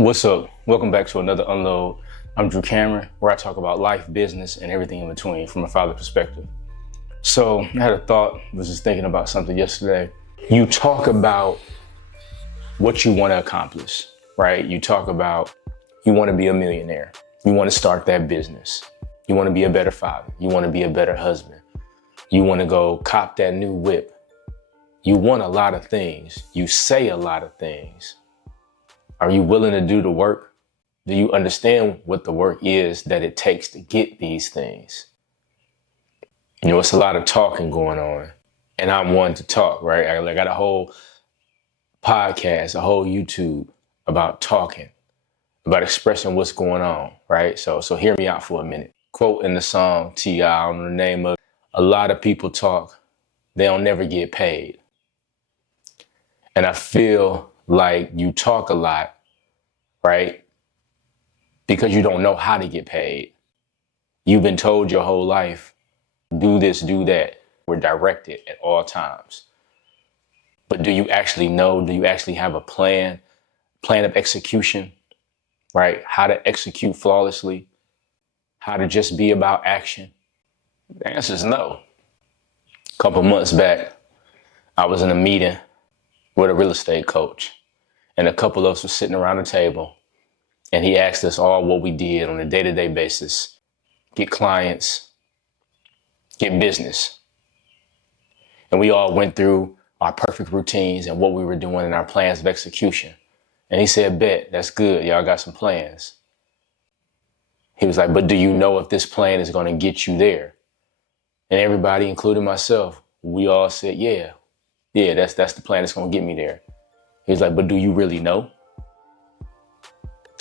What's up? Welcome back to another Unload. I'm Drew Cameron, where I talk about life, business, and everything in between from a father perspective. So I had a thought, was just thinking about something yesterday. You talk about what you want to accomplish, right? You talk about you want to be a millionaire. You want to start that business. You want to be a better father. You want to be a better husband. You want to go cop that new whip. You want a lot of things. You say a lot of things. Are you willing to do the work? Do you understand what the work is that it takes to get these things? You know, it's a lot of talking going on, and I'm one to talk, right? I got a whole podcast, a whole YouTube about talking, about expressing what's going on, right? So hear me out for a minute. Quote in the song T.I., I don't know the name of it, a lot of people talk, they don't never get paid. And I feel like you talk a lot, right? Because you don't know how to get paid. You've been told your whole life, do this, do that. We're directed at all times. But do you actually know? Do you actually have a plan of execution, right? How to execute flawlessly, how to just be about action? The answer is no. A couple months back, I was in a meeting with a real estate coach, and a couple of us were sitting around the table, and he asked us all what we did on a day-to-day basis: get clients, get business. And we all went through our perfect routines and what we were doing and our plans of execution. And he said, bet, that's good. Y'all got some plans. He was like, but do you know if this plan is going to get you there? And everybody, including myself, we all said, yeah, that's the plan that's going to get me there. He was like, but do you really know?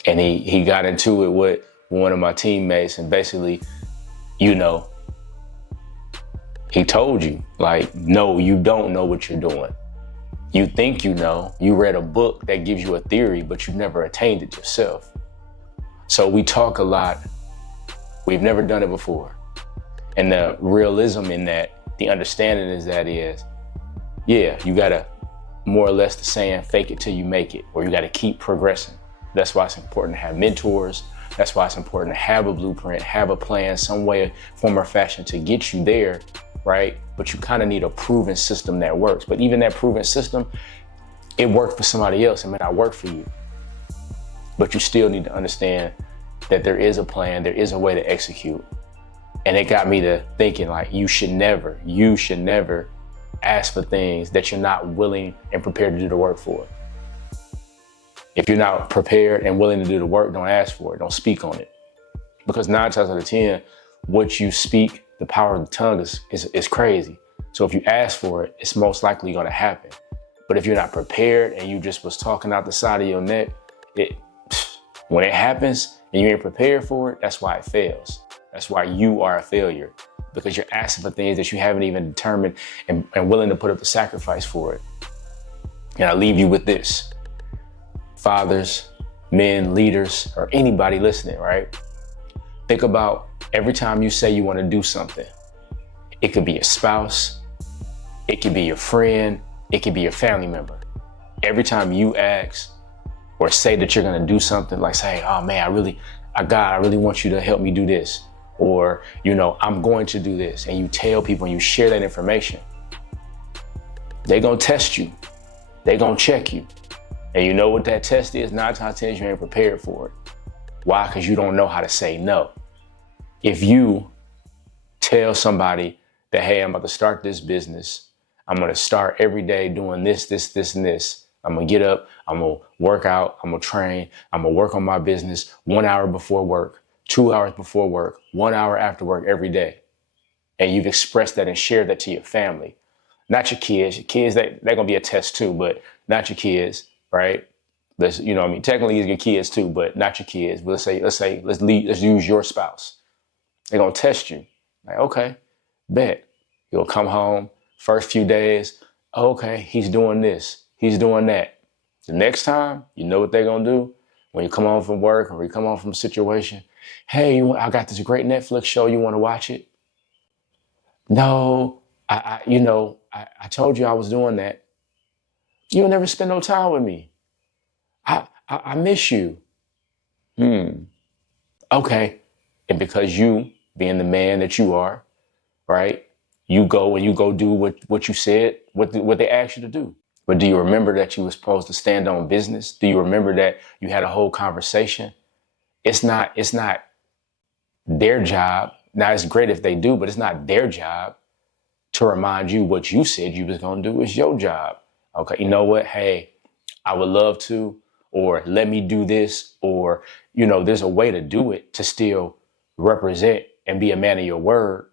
And he got into it with one of my teammates, and basically, you know, he told you, like, no, you don't know what you're doing. You think you know. You read a book that gives you a theory, but you've never attained it yourself. So we talk a lot. We've never done it before. And the realism in that, the understanding is, yeah, you gotta, more or less the saying, fake it till you make it, or you gotta keep progressing. That's why it's important to have mentors. That's why it's important to have a blueprint, have a plan, some way, form or fashion to get you there, right? But you kind of need a proven system that works. But even that proven system, it worked for somebody else. It may not work for you. But you still need to understand that there is a plan, there is a way to execute. And it got me to thinking, like, you should never ask for things that you're not willing and prepared to do the work for. If you're not prepared and willing to do the work, don't ask for it. Don't speak on it. Because 9 times out of 10, what you speak, the power of the tongue is crazy. So if you ask for it, it's most likely going to happen. But if you're not prepared and you just was talking out the side of your neck, when it happens and you ain't prepared for it, that's why it fails. That's why you are a failure, because you're asking for things that you haven't even determined and willing to put up the sacrifice for it. And I leave you with this. Fathers, men, leaders, or anybody listening, right? Think about every time you say you want to do something. It could be your spouse, it could be your friend, it could be your family member. Every time you ask or say that you're going to do something, like say, oh man, I really want you to help me do this. Or, you know, I'm going to do this. And you tell people and you share that information. They're going to test you. They're going to check you. And you know what that test is? 9 times out of 10, you ain't prepared for it. Why? Because you don't know how to say no. If you tell somebody that, hey, I'm about to start this business, I'm going to start every day doing this, and this. I'm going to get up, I'm going to work out, I'm going to train, I'm going to work on my business 1 hour before work, 2 hours before work, 1 hour after work every day. And you've expressed that and shared that to your family. Not your kids. Your kids, they're going to be a test too, but not your kids. Right? Technically it's your kids too, but not your kids. But let's use your spouse. They're going to test you. Like, okay, bet. You'll come home, first few days, okay, he's doing this, he's doing that. The next time, you know what they're going to do? When you come home from work or you come home from a situation, hey, I got this great Netflix show, you want to watch it? No, I told you I was doing that. You'll never spend no time with me. I miss you. Okay. And because you, being the man that you are, right, you go do what you said, what they asked you to do. But do you remember that you were supposed to stand on business? Do you remember that you had a whole conversation? It's not their job. Now it's great if they do, but it's not their job to remind you what you said you was gonna do. It's your job. Okay, you know what? Hey, I would love to, or let me do this, or, there's a way to do it to still represent and be a man of your word.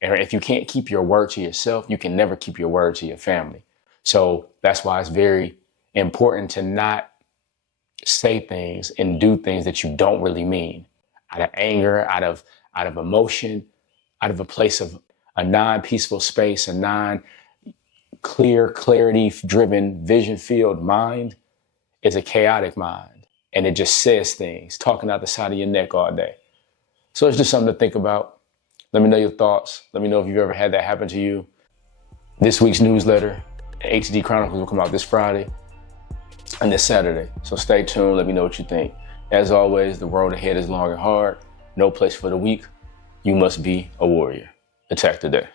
And if you can't keep your word to yourself, you can never keep your word to your family. So that's why it's very important to not say things and do things that you don't really mean out of anger, out of emotion, out of a place of a non-peaceful space, a non-clear, clarity-driven, vision-filled mind is a chaotic mind. And it just says things, talking out the side of your neck all day. So it's just something to think about. Let me know your thoughts. Let me know if you've ever had that happen to you. This week's newsletter, ATD Chronicles, will come out this Friday and this Saturday. So stay tuned. Let me know what you think. As always, the road ahead is long and hard. No place for the weak. You must be a warrior. Attack today.